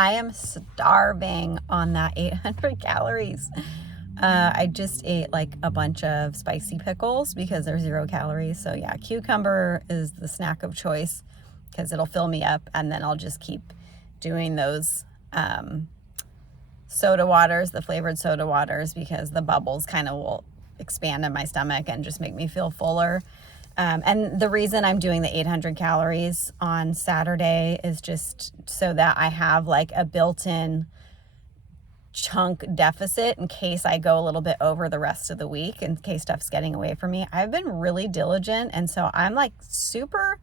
I am starving on that 800 calories. I just ate like a bunch of spicy pickles because they're 0 calories. So yeah, cucumber is the snack of choice because it'll fill me up, and then I'll just keep doing those soda waters, the flavored soda waters, because the bubbles kind of will expand in my stomach and just make me feel fuller. And the reason I'm doing the 800 calories on Saturday is just so that I have like a built-in chunk deficit in case I go a little bit over the rest of the week, in case stuff's getting away from me. I've been really diligent, and so I'm like super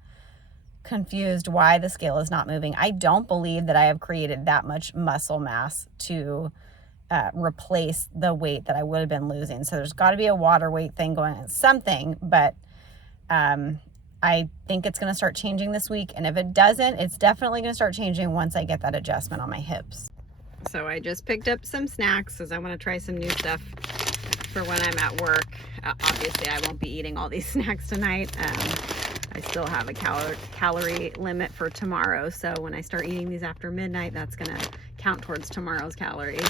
confused why the scale is not moving. I don't believe that I have created that much muscle mass to replace the weight that I would have been losing. So there's got to be a water weight thing going on, something, but I think it's going to start changing this week. And if it doesn't, it's definitely going to start changing once I get that adjustment on my hips. So I just picked up some snacks because I want to try some new stuff for when I'm at work. Obviously, I won't be eating all these snacks tonight. I still have a calorie limit for tomorrow. So when I start eating these after midnight, that's going to count towards tomorrow's calories.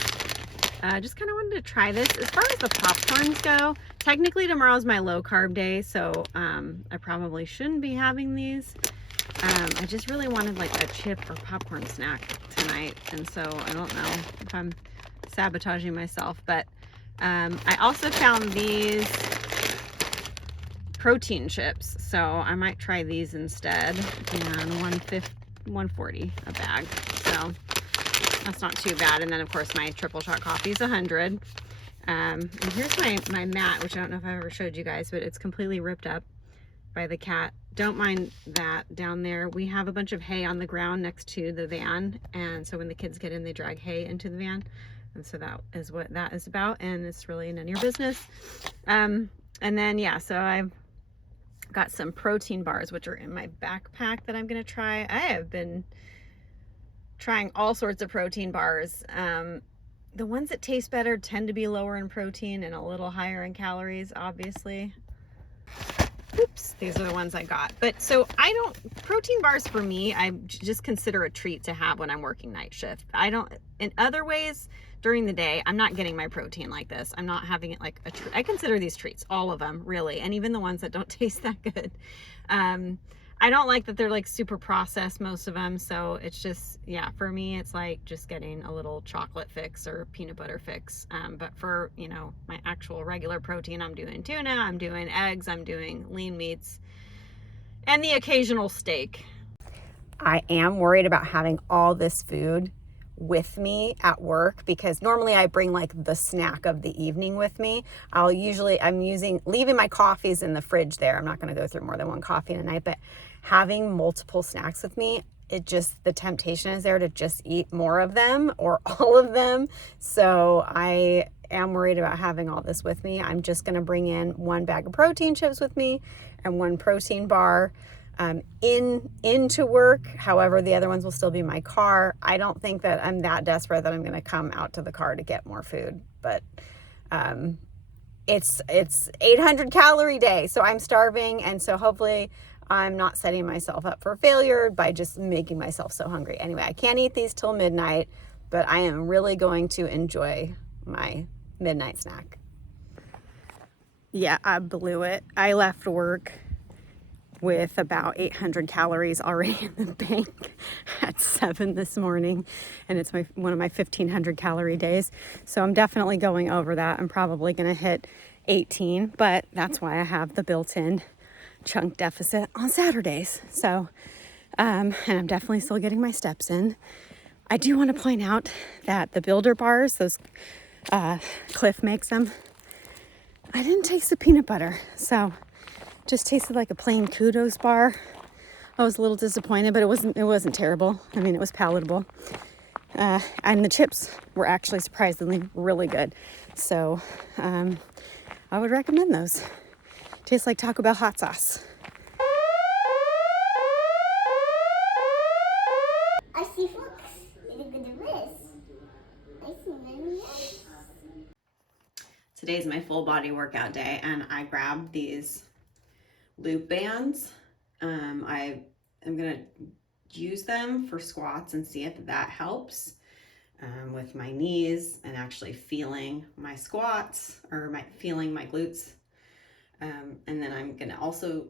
Just kind of wanted to try this. As far as the popcorns go, technically tomorrow's my low carb day, so I probably shouldn't be having these. I just really wanted like a chip or popcorn snack tonight, and so I don't know if I'm sabotaging myself, but I also found these protein chips, so I might try these instead, and $140 a bag, so that's not too bad. And then of course my triple shot coffee is 100. And here's my mat, which I don't know if I ever showed you guys, but it's completely ripped up by the cat. Don't mind that down there. We have a bunch of hay on the ground next to the van, and so when the kids get in, they drag hay into the van, and so that is what that is about, and it's really none of your business. And then yeah, so I've got some protein bars, which are in my backpack that I'm gonna try. I have been trying all sorts of protein bars. The ones that taste better tend to be lower in protein and a little higher in calories, obviously. Oops, these are the ones I got. But so protein bars for me, I just consider a treat to have when I'm working night shift. I don't, in other ways during the day, I'm not getting my protein like this. I'm not having it like a treat. I consider these treats, all of them really, and even the ones that don't taste that good. I don't like that they're like super processed, most of them. So it's just, yeah, for me, it's like just getting a little chocolate fix or peanut butter fix. But for, you know, my actual regular protein, I'm doing tuna, I'm doing eggs, I'm doing lean meats, and the occasional steak. I am worried about having all this food with me at work, because normally I bring like the snack of the evening with me. I'm leaving my coffees in the fridge there. I'm not going to go through more than one coffee in a night, but having multiple snacks with me, the temptation is there to just eat more of them or all of them. So I am worried about having all this with me. I'm just going to bring in one bag of protein chips with me and one protein bar into work. However, the other ones will still be in my car. I don't think that I'm that desperate that I'm going to come out to the car to get more food, but it's 800 calorie day, so I'm starving, and so hopefully I'm not setting myself up for failure by just making myself so hungry. Anyway, I can't eat these till midnight, but I am really going to enjoy my midnight snack. Yeah, I blew it. I left work with about 800 calories already in the bank at 7 this morning, and it's one of my 1500 calorie days, so I'm definitely going over that. I'm probably going to hit 18, but that's why I have the built-in chunk deficit on Saturdays. So and I'm definitely still getting my steps in. I do want to point out that the builder bars, those Cliff makes them, I didn't taste the peanut butter, so just tasted like a plain Kudos bar. I was a little disappointed, but it wasn't terrible. I mean, it was palatable. And the chips were actually surprisingly really good. So I would recommend those. Tastes like Taco Bell hot sauce. I see fox. Look at the wrist. I see many eyes. Today's my full body workout day, and I grabbed these loop bands. I am gonna use them for squats and see if that helps with my knees and actually feeling my squats or feeling my glutes. And then I'm gonna also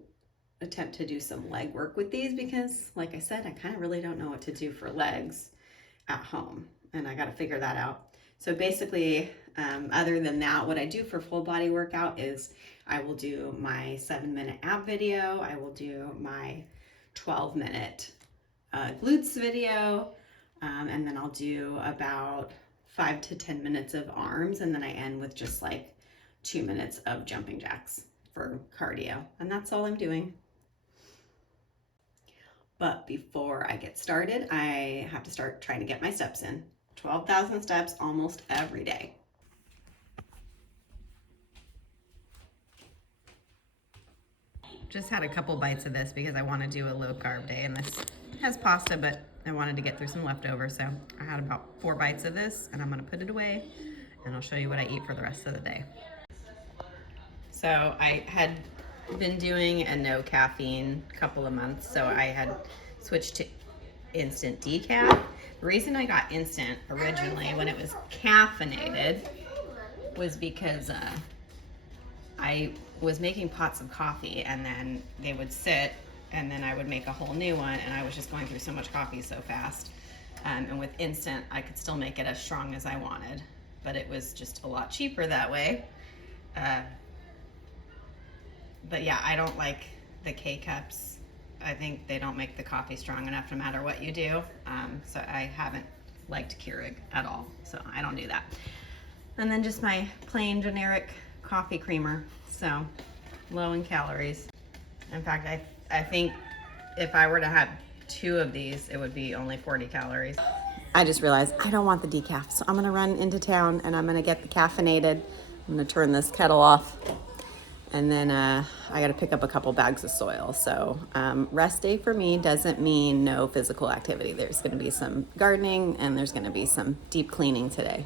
attempt to do some leg work with these because, like I said, I kind of really don't know what to do for legs at home, and I got to figure that out. So basically, other than that, what I do for full body workout is I will do my 7-minute ab video, I will do my 12-minute glutes video, and then I'll do about 5 to 10 minutes of arms, and then I end with just like 2 minutes of jumping jacks for cardio, and that's all I'm doing. But before I get started, I have to start trying to get my steps in. 12,000 steps almost every day. Just had a couple bites of this because I want to do a low carb day, and this has pasta, but I wanted to get through some leftovers, so I had about 4 bites of this, and I'm going to put it away, and I'll show you what I eat for the rest of the day. So I had been doing a no caffeine couple of months, so I had switched to instant decaf. The reason I got instant originally when it was caffeinated was because I was making pots of coffee and then they would sit and then I would make a whole new one, and I was just going through so much coffee so fast. And with instant, I could still make it as strong as I wanted, but it was just a lot cheaper that way. But yeah, I don't like the K-Cups. I think they don't make the coffee strong enough no matter what you do. So I haven't liked Keurig at all, so I don't do that. And then just my plain generic coffee creamer, so low in calories. In fact, I think if I were to have 2 of these, it would be only 40 calories. I just realized I don't want the decaf, so I'm gonna run into town and I'm gonna get the caffeinated. I'm gonna turn this kettle off. And then I got to pick up a couple bags of soil. So rest day for me doesn't mean no physical activity. There's going to be some gardening and there's going to be some deep cleaning today.